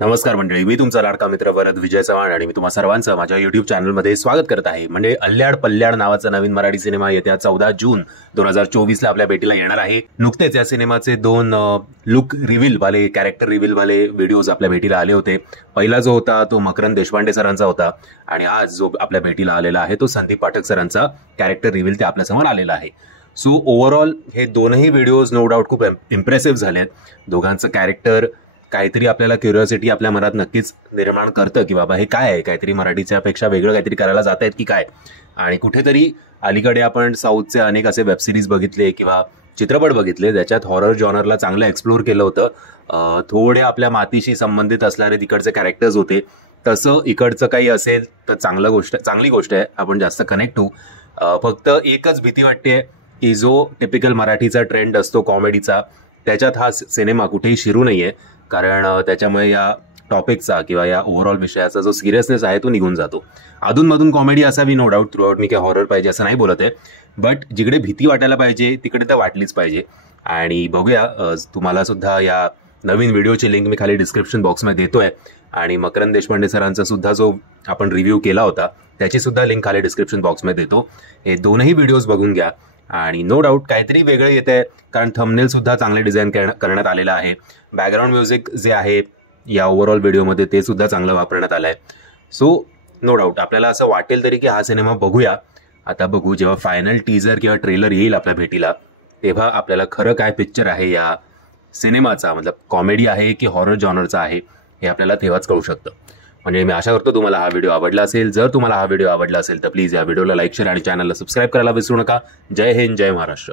नमस्कार मंडळी, मी तुमचा लाडका मित्र वरद विजय चव्हाण आणि मी तुम्हा सर्वांचं माझ्या युट्यूब चॅनलमध्ये स्वागत करत आहे. म्हणजे अल्ल्याड पल्ल्याड नावाचा नवीन मराठी सिनेमा येत्या 14 जून 2024 ला आपल्या भेटीला येणार आहे. नुकतेच या सिनेमाचे 2 लुक रिव्हील वाले, कॅरेक्टर रिव्हील वाले व्हिडिओज आपल्या भेटीला आले होते. पहिला जो होता तो मकरंद देशपांडे सरांचा होता आणि आज जो आपल्या भेटीला आलेला आहे तो संदीप पाठक सरांचा कॅरेक्टर रिव्हील ते आपल्यासमोर आलेला आहे. सो ओव्हरऑल हे दोनही व्हिडिओज नो डाऊट खूप इम्प्रेसिव्ह झालेत. दोघांचं कॅरेक्टर काहीतरी आपल्याला क्युरिओसिटी आपल्या मनात नक्कीच निर्माण करतं की बाबा हे काय आहे, काहीतरी मराठीच्या पेक्षा वेगळं काहीतरी करायला जात आहेत की काय. आणि कुठेतरी अलीकडे आपण साऊथचे अनेक असे वेबसिरीज बघितले किंवा चित्रपट बघितले ज्याच्यात हॉरर जॉनरला चांगलं एक्सप्लोर केलं होतं. थोडे आपल्या मातीशी संबंधित असणारे तिकडचे कॅरेक्टर्स होते. तसं इकडचं काही असेल तर चांगली गोष्ट आहे, आपण जास्त कनेक्ट होऊ. फक्त एकच भीती वाटते की जो टिपिकल मराठीचा ट्रेंड असतो कॉमेडीचा, त्याच्यात हा सिनेमा कुठेही शिरू नाहीये. कारण त्याच्यामुळे या टॉपिकचा किंवा या ओव्हरऑल विषयाचा जो सिरियसनेस आहे तो निघून जातो. अधूनमधून कॉमेडी असावी नो डाऊट थ्रू आउट. मी काय हॉरर पाहिजे असं नाही बोलत आहे, बट जिकडे भीती वाटायला पाहिजे तिकडे तर वाटलीच पाहिजे. आणि बघूया, तुम्हाला सुद्धा या नवीन व्हिडिओची लिंक मी खाली डिस्क्रिप्शन बॉक्समध्ये देतोय आणि मकरंद देशपांडे सरांचा सुद्धा जो आपण रिव्ह्यू केला होता त्याची सुद्धा लिंक खाली डिस्क्रिप्शन बॉक्समध्ये देतो. हे दोनही व्हिडिओज बघून घ्या आणि नो डाऊट काहीतरी वेगळं येत आहे, कारण थंबनेल सुद्धा चांगले डिझाईन करण्यात आलेलं आहे. बॅकग्राऊंड म्युझिक जे आहे या ओव्हरऑल व्हिडिओमध्ये ते सुद्धा चांगलं वापरण्यात आलं आहे. सो नो डाऊट आपल्याला असं वाटेल तरी की हा सिनेमा बघूया. आता बघू, जेव्हा फायनल टीजर किंवा ट्रेलर येईल आपल्या भेटीला तेव्हा आपल्याला खरं काय पिक्चर आहे या सिनेमाचा, मतलब कॉमेडी आहे की हॉरर जॉनरचा आहे हे आपल्याला तेव्हाच कळू शकतं. म्हणजे मी आशा करतो तुम्हाला हा व्हिडिओ आवडला असेल. जर तुम्हाला हा व्हिडिओ आवडला असेल तर प्लीज या व्हिडिओला लाईक, शेअर आणि चॅनलला सबस्क्राईब करायला विसरू नका. जय हिंद, जय महाराष्ट्र.